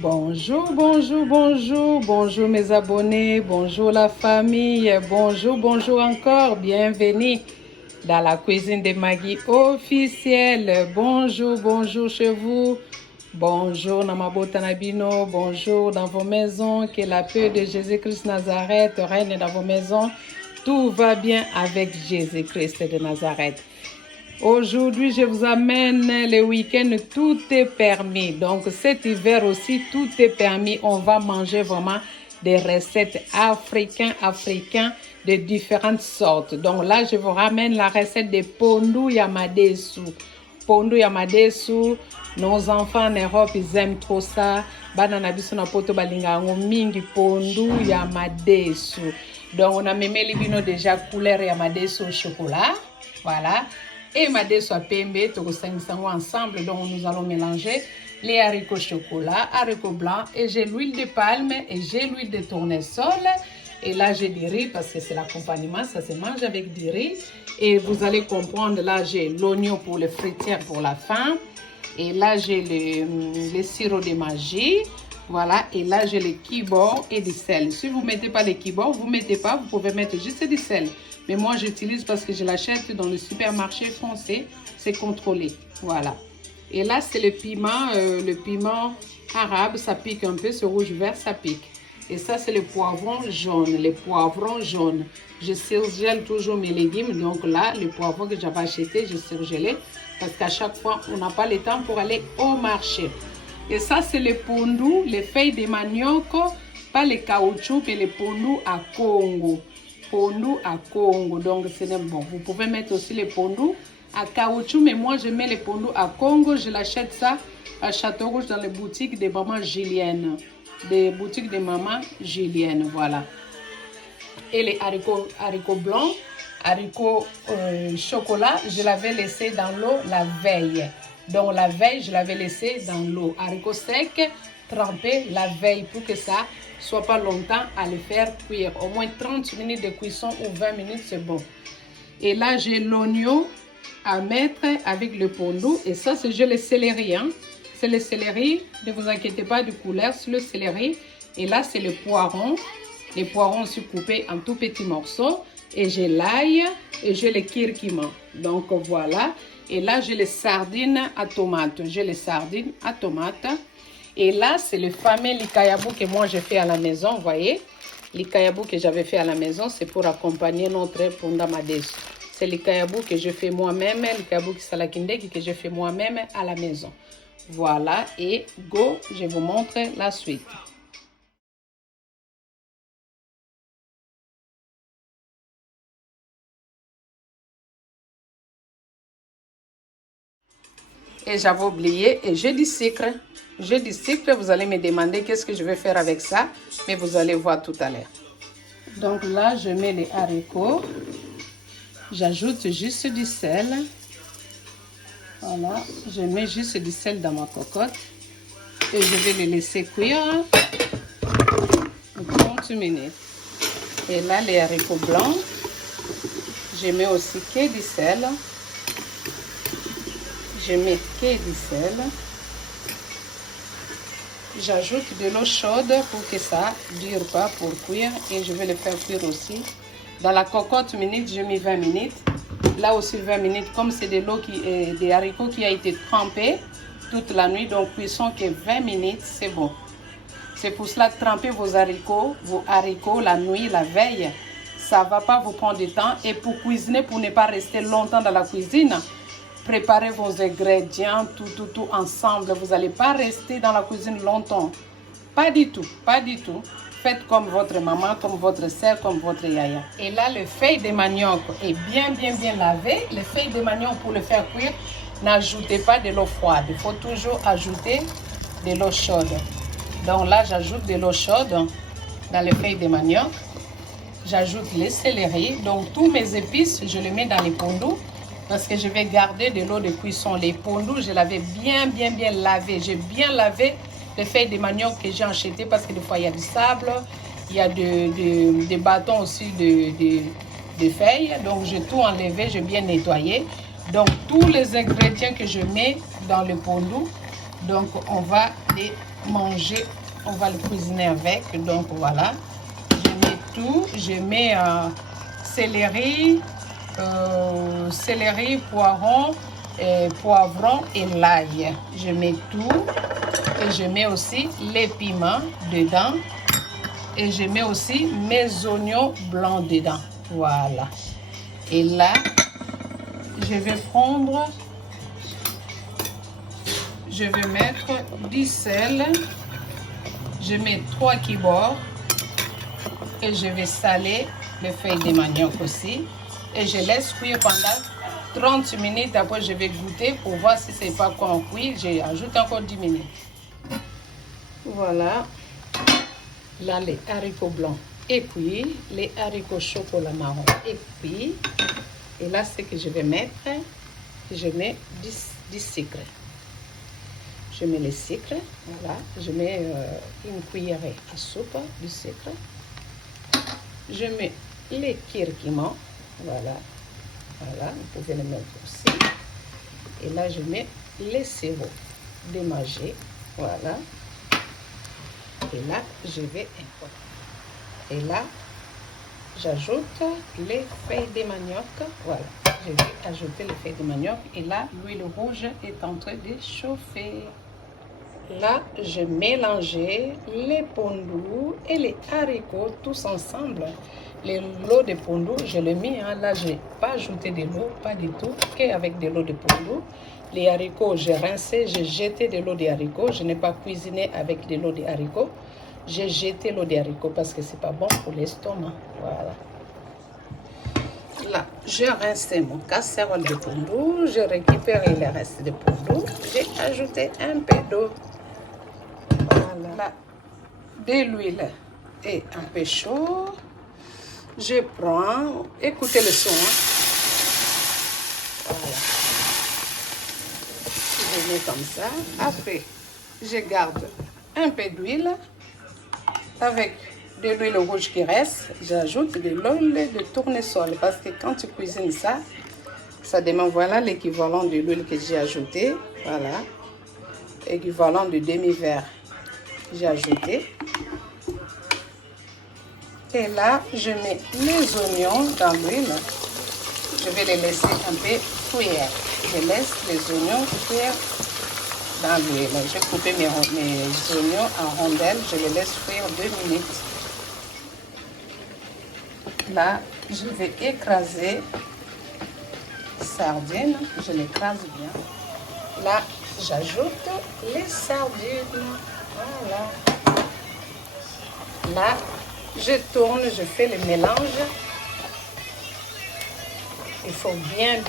Bonjour, bonjour, bonjour, bonjour mes abonnés, bonjour la famille, bonjour encore, bienvenue dans la cuisine de Maggie officielle. Bonjour chez vous, bonjour Namabota Nabino, bonjour dans vos maisons, que la paix de Jésus-Christ Nazareth règne dans vos maisons. Tout va bien avec Jésus-Christ de Nazareth. Aujourd'hui, je vous amène le week-end, tout est permis. Donc cet hiver aussi, tout est permis. On va manger vraiment des recettes africaines de différentes sortes. Donc là, je vous ramène la recette de pondu yamadesu. Pondu yamadesu, nos enfants en Europe, ils aiment trop ça. Banana biso na poto balinga mingi pondu yamadesu. Donc on a même les vino déjà couleur yamadesu au chocolat. Voilà. Et madesu à pembe, ensemble. Donc nous allons mélanger les haricots chocolat, haricots blancs, et j'ai l'huile de palme et j'ai l'huile de tournesol. Et là j'ai du riz parce que c'est l'accompagnement, ça se mange avec du riz. Et vous allez comprendre, là j'ai l'oignon pour les fritières pour la fin. Et là j'ai le sirop de magie. Voilà, et là j'ai le kibor et du sel. Si vous ne mettez pas le kibor, vous ne mettez pas, vous pouvez mettre juste du sel. Mais moi j'utilise parce que je l'achète dans le supermarché français, c'est contrôlé. Voilà. Et là c'est le piment arabe, ça pique un peu, ce rouge vert, ça pique. Et ça c'est le poivron jaune, les poivrons jaunes. Je surgèle toujours mes légumes, donc là le poivron que j'avais acheté, je surgelé parce qu'à chaque fois on n'a pas le temps pour aller au marché. Et ça, c'est le pondu, les feuilles de manioc, pas le caoutchouc, mais le pondu à Congo. Pondu à Congo, donc c'est bon. Vous pouvez mettre aussi le pondu à caoutchouc, mais moi, je mets le pondu à Congo. Je l'achète ça à Château-Rouge dans les boutiques de maman Julienne. Des boutiques de maman Julienne, voilà. Et les haricots blancs, haricots chocolat, je l'avais laissé dans l'eau la veille. Donc la veille, je l'avais laissé dans l'eau. Haricots secs, trempés la veille pour que ça soit pas longtemps à les faire cuire. Au moins 30 minutes de cuisson ou 20 minutes, c'est bon. Et là, j'ai l'oignon à mettre avec le pondu. Et ça, c'est le céleri. Hein? C'est le céleri. Ne vous inquiétez pas du couleur, c'est le céleri. Et là, c'est le poiron. Les poirons sont coupés en tout petits morceaux. Et j'ai l'ail et j'ai le kirkima. Donc voilà. Et là, j'ai les sardines à tomates. J'ai les sardines à tomates. Et là, c'est le fameux likayabou que moi, j'ai fait à la maison. Vous voyez, likayabou que j'avais fait à la maison, c'est pour accompagner notre pondamadesu. C'est likayabou que je fais moi-même, likayabou salakindeki que je fais moi-même à la maison. Voilà, et go, je vous montre la suite. Et j'avais oublié, et j'ai du sucre. J'ai du sucre, vous allez me demander qu'est-ce que je vais faire avec ça, mais vous allez voir tout à l'heure. Donc là, je mets les haricots. J'ajoute juste du sel. Voilà, je mets juste du sel dans ma cocotte. Et je vais les laisser cuire 30 minutes. Et là, les haricots blancs, je mets aussi que du sel. Je mets que du sel. J'ajoute de l'eau chaude pour que ça ne dure pas pour cuire. Et je vais le faire cuire aussi. Dans la cocotte minute, j'ai mis 20 minutes. Là aussi 20 minutes. Comme c'est de l'eau des haricots qui a été trempé toute la nuit. Donc cuisson que 20 minutes, c'est bon. C'est pour cela que tremper vos haricots la nuit, la veille. Ça ne va pas vous prendre du temps. Et pour cuisiner, pour ne pas rester longtemps dans la cuisine, préparez vos ingrédients, tout ensemble. Vous n'allez pas rester dans la cuisine longtemps. Pas du tout, pas du tout. Faites comme votre maman, comme votre soeur, comme votre yaya. Et là, le feuille de manioc est bien lavé. Le feuille de manioc, pour le faire cuire, n'ajoutez pas de l'eau froide. Il faut toujours ajouter de l'eau chaude. Donc là, j'ajoute de l'eau chaude dans le feuille de manioc. J'ajoute les céleri. Donc, tous mes épices, je les mets dans les pondus. Parce que je vais garder de l'eau de cuisson. Les pondus, je l'avais bien lavé. J'ai bien lavé les feuilles de manioc que j'ai achetées parce que des fois, il y a du sable, il y a des bâtons aussi de feuilles. Donc, j'ai tout enlevé, j'ai bien nettoyé. Donc, tous les ingrédients que je mets dans le pondu, Donc, on va les manger, on va le cuisiner avec. Donc, voilà. Je mets tout. Je mets céleri, poiron, poivron et l'ail. Je mets tout. Et je mets aussi les piments dedans. Et je mets aussi mes oignons blancs dedans. Voilà. Et là, je vais mettre du sel. Je mets 3 kibors. Et je vais saler les feuilles de manioc aussi. Et je laisse cuire pendant 30 minutes. Après, je vais goûter pour voir si c'est pas encore cuit. J'ajoute encore 10 minutes. Voilà. Là, les haricots blancs est cuit. Les haricots chocolat marron est cuit. Et là, ce que je vais mettre, je mets du sucre. Je mets le sucre. Voilà. Je mets une cuillère à soupe du sucre. Je mets les curcuma. Voilà. Voilà. Vous pouvez le mettre aussi. Et là, je mets les sirop de magie. Voilà. Et là, je vais importer. Et là, j'ajoute les feuilles de manioc. Voilà. Je vais ajouter les feuilles de manioc. Et là, l'huile rouge est en train de chauffer. Là, je mélangeais les pondous et les haricots tous ensemble. L'eau de pondou, je l'ai mis. Là, je n'ai pas ajouté de l'eau, pas du tout, qu'avec de l'eau de pondou. Les haricots, j'ai rincé, j'ai jeté de l'eau de haricots. Je n'ai pas cuisiné avec de l'eau de haricots. J'ai jeté l'eau de haricots parce que ce n'est pas bon pour l'estomac. Voilà. Là, j'ai rincé mon casserole de pondou. J'ai récupéré le reste de pondou. J'ai ajouté un peu d'eau. Voilà. Là, de l'huile et un peu chaud. Je prends, écoutez le son. Voilà. Je mets comme ça. Après, je garde un peu d'huile. Avec de l'huile rouge qui reste, j'ajoute de l'huile de tournesol. Parce que quand tu cuisines ça, ça demande, voilà l'équivalent de l'huile que j'ai ajouté. Voilà. Équivalent de demi-verre. J'ai ajouté. Et là, je mets les oignons dans l'huile. Je vais les laisser un peu cuire. Je laisse les oignons cuire dans l'huile. J'ai coupé mes oignons en rondelles. Je les laisse cuire 2 minutes. Là, je vais écraser sardines. Je l'écrase bien. Là, j'ajoute les sardines. Voilà. Là, je tourne, je fais le mélange. Il faut bien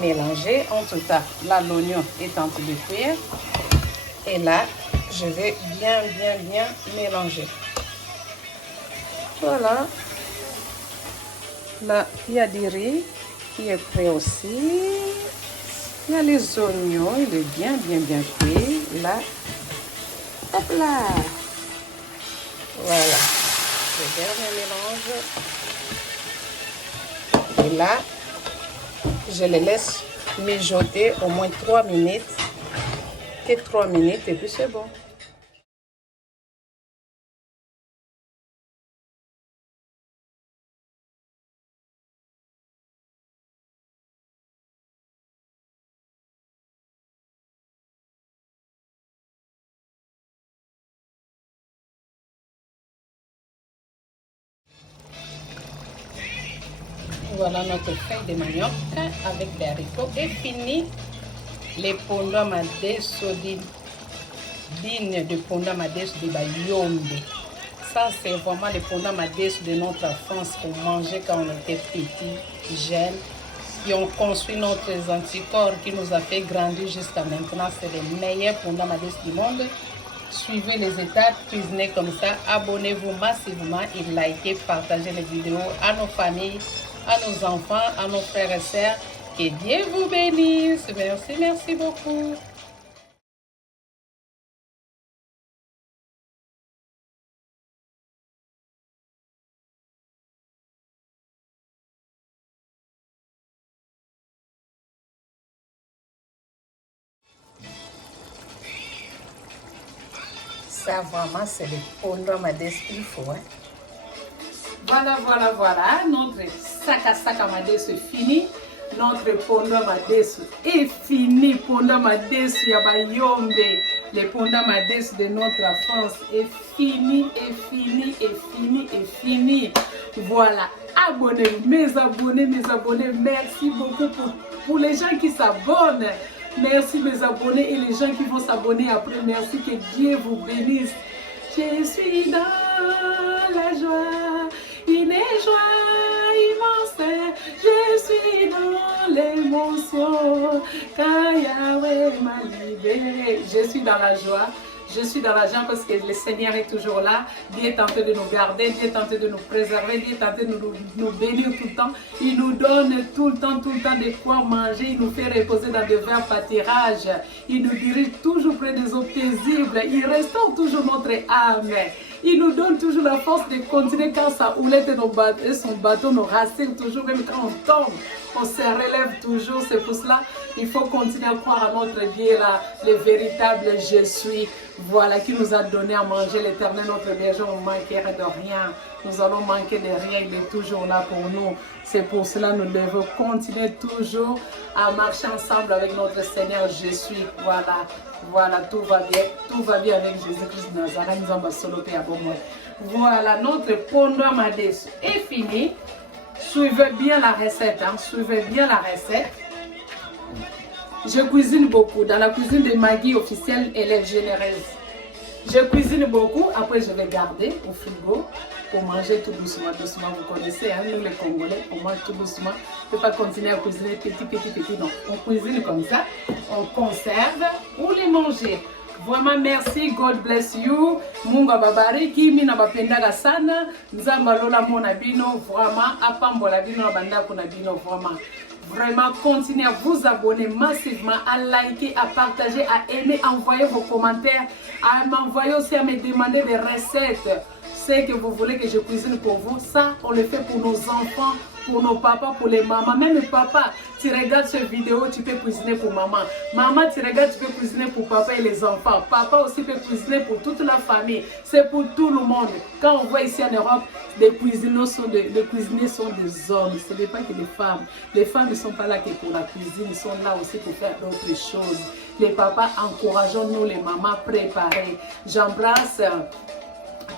mélanger. En tout cas, là, l'oignon est en train de cuire. Et là, je vais bien mélanger. Voilà. Là, il y a du riz qui est prêt aussi. Il y a les oignons, il est bien cuit. Là, hop là. Voilà. Je bien mélange. Et là, je les laisse mijoter au moins 3 minutes. Et 3 minutes et puis c'est bon. Voilà notre feuille de manioc avec des haricots et fini. Les pondou madeso de pondou madeso de Bayombe. Ça, c'est vraiment les pondou madeso de notre enfance qu'on mangeait quand on était petit, jeune, qui ont construit notre anticorps, qui nous a fait grandir jusqu'à maintenant. C'est les meilleurs pondou madeso du monde. Suivez les étapes, cuisinez comme ça. Abonnez-vous massivement et likez, partagez les vidéos à nos familles, à nos enfants, à nos frères et sœurs. Que Dieu vous bénisse. Merci beaucoup. Ça, vraiment, c'est le pondra madesu qu'il faut. Hein. Voilà. Notre sac à madesu est fini. Notre pondra madesu est fini. Pondra madesu yabayombe. Le pondra madesu de notre France est fini. Voilà. Abonnez-vous, mes abonnés. Merci beaucoup pour les gens qui s'abonnent. Merci mes abonnés et les gens qui vont s'abonner après. Merci, que Dieu vous bénisse. Je suis dans la joie, une joie immense. Je suis dans l'émotion, car Yahweh m'a libéré. Je suis dans la joie. Je suis dans la joie parce que le Seigneur est toujours là. Dieu est tenté de nous garder, Dieu est tenté de nous préserver, Dieu est tenté de nous bénir tout le temps. Il nous donne tout le temps de quoi manger. Il nous fait reposer dans de verts pâtirages. Il nous dirige toujours près des eaux paisibles. Il restaure toujours notre âme. Il nous donne toujours la force de continuer quand sa houlette et son bateau nous rassure toujours, même quand on tombe. On se relève toujours, c'est pour cela il faut continuer à croire à notre Dieu là, le véritable je suis. Voilà, qui nous a donné à manger l'éternel, notre berger, on ne manquera de rien. Nous allons manquer de rien, il est toujours là pour nous. C'est pour cela que nous devons continuer toujours à marcher ensemble avec notre Seigneur, je suis. Voilà, tout va bien avec Jésus-Christ de Nazareth. Nous allons soloper à bon moment. Voilà, notre pondra madesu est fini. Suivez bien la recette, Je cuisine beaucoup. Dans la cuisine de Maggie officielle, elle est généreuse. Je cuisine beaucoup, après je vais garder au frigo pour manger tout doucement. Vous connaissez, hein, nous les Congolais, on mange tout doucement. On ne peut pas continuer à cuisiner petit, non. On cuisine comme ça, on conserve pour les manger. Vraiment merci, God bless you. Mungu babariki, mina bapendaga sana. Nzamba lola mona bino, vraiment apambola bino na banda kuna bino vraiment. Vraiment, continuez à vous abonner massivement, à liker, à partager, à aimer, à envoyer vos commentaires, à m'envoyer aussi à me demander des recettes. C'est que vous voulez que je cuisine pour vous. Ça, on le fait pour nos enfants, pour nos papas, pour les mamans. Même les papas, tu regardes cette vidéo, tu peux cuisiner pour maman. Maman, tu regardes, tu peux cuisiner pour papa et les enfants. Papa aussi peut cuisiner pour toute la famille. C'est pour tout le monde. Quand on voit ici en Europe, les cuisiniers sont des hommes. Ce n'est pas que des femmes. Les femmes ne sont pas là que pour la cuisine. Ils sont là aussi pour faire d'autres choses. Les papas, encourageons-nous, les mamans, préparez. J'embrasse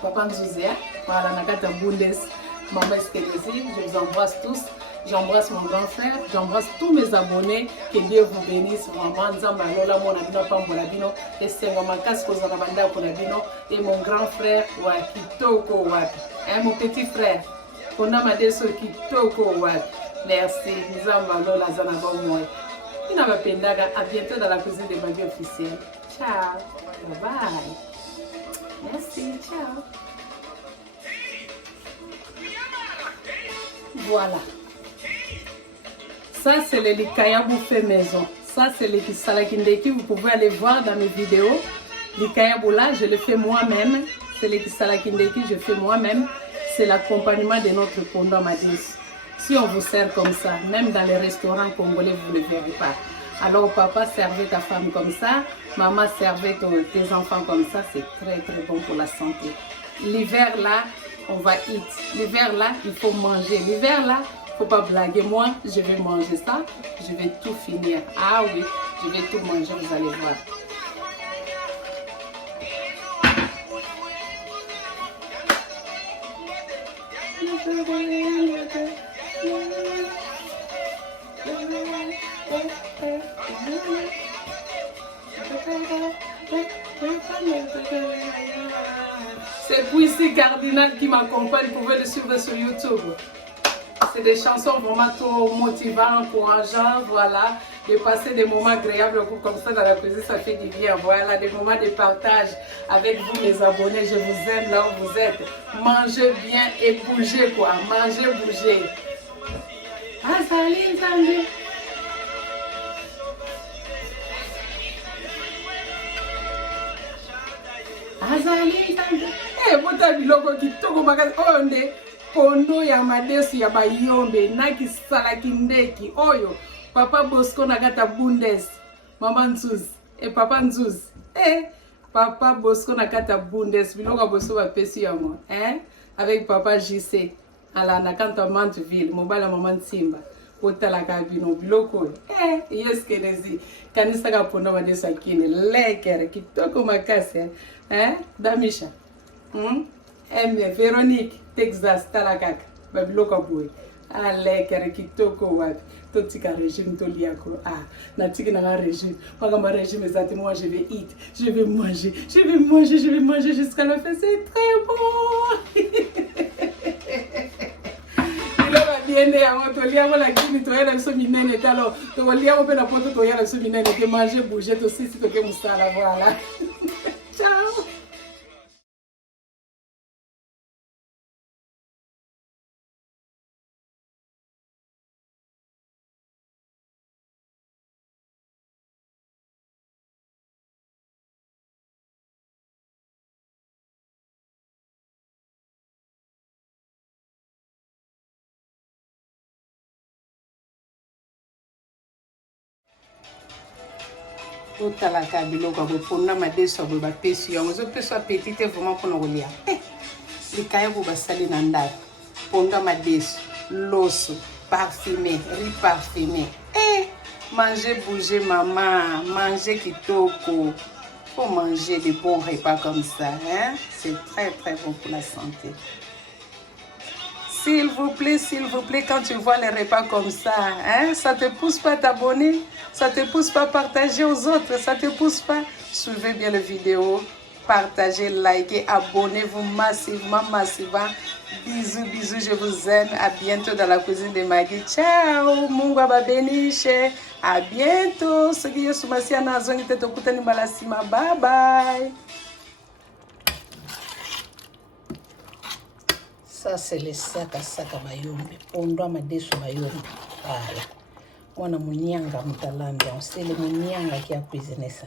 Papa Nzuzia, voilà, Nakata Bundes, Maman Eskelesi, je vous embrasse tous. J'embrasse mon grand frère, j'embrasse tous mes abonnés. Que Dieu vous bénisse vraiment. Nzamba lola mona bino pambola bino, esengo makasi kozala banda kona bino et mon grand frère wa kitoko wapi. Mon petit frère, Pondra madesu kitoko wapi. Merci. Nzamba lola zana bomoi. Ina bapendaga, à bientôt dans la cuisine de Maggie officielle. Ciao. Bye bye. Merci, ciao. Voilà. Ça, c'est le likayabu fait maison. Ça, c'est le kisalakindeki. Vous pouvez aller voir dans mes vidéos. Likayabu là, je le fais moi-même. C'est le kisalakindeki, je fais moi-même. C'est l'accompagnement de notre pondra madesu. Si on vous sert comme ça, même dans les restaurants congolais, vous ne le verrez pas. Alors papa, servez ta femme comme ça, maman, servez tes enfants comme ça, c'est très bon pour la santé. L'hiver là, on va eat. L'hiver là, il faut manger. L'hiver là, il ne faut pas blaguer. Moi, je vais manger ça, je vais tout finir. Ah oui, je vais tout manger, vous allez voir. C'est Puissy Cardinal qui m'accompagne, vous pouvez le suivre sur YouTube. C'est des chansons vraiment trop motivantes, encourageantes, voilà. De passer des moments agréables comme ça dans la cuisine, ça fait du bien. Voilà, des moments de partage avec vous, mes abonnés. Je vous aime là où vous êtes. Mangez bien et bougez, quoi. Mangez, bougez. Azali Zambé. Azali Zambé. Bota biloko kitoko makasi oyo nde pondo ya madesu ya bayombe nakisalaki ndeki oyo papa Bosco nakata Bundes, mama Nzuzi, papa Nzuzi. Papa Bosco na kata Bundes, biloko boso ba pesi yango, hein? Avec papa JC, ala na kanta Manteville, mobala maman Simba. Otala ka bino biloko. Yes kenezi. Kanisa ka ponda ma desa kine lekere kitoko makase, hein? Damisha. Véronique, Texas talakaka. Ba biloko boy. Lekere kitoko wapi. Totika régime to liako. Natiki na régime. Magamba régime ezati moi je vais eat. Je vais manger. Je vais manger, je vais manger jusqu'à la fin. C'est très bon. Bien yango toliako lakini toyela biso minene talo toliako mpe na poto toyela biso minene ke manger bouger tosisi toke mosala voilà. Ciao. Totalaka biloko bopona madeso bo ba pesi yango zo peso appétit vraiment pour nous lia. Likaya bo basali na ndako. Ponda madeso, loso, parfumé, riz parfumé. Manger bouger maman, manger kitoko. Faut manger des bons repas comme ça, hein? C'est très très bon pour la santé. S'il vous plaît, quand tu vois les repas comme ça, hein, ça te pousse pas à t'abonner, ça te pousse pas à partager aux autres, ça te pousse pas. Suivez bien la vidéo, partagez, likez, abonnez-vous massivement. Bisous, je vous aime. À bientôt dans la cuisine de Maggie. Ciao, Mungu ababeniche. À bientôt. Ce qui est sous ma sienne, bye bye. Ça, c'est le saka bayombe. Pondwa madeso bayombe. Voilà. Mwana munyanga mutalanda. On sait le munyanga qui a cuisiné ça.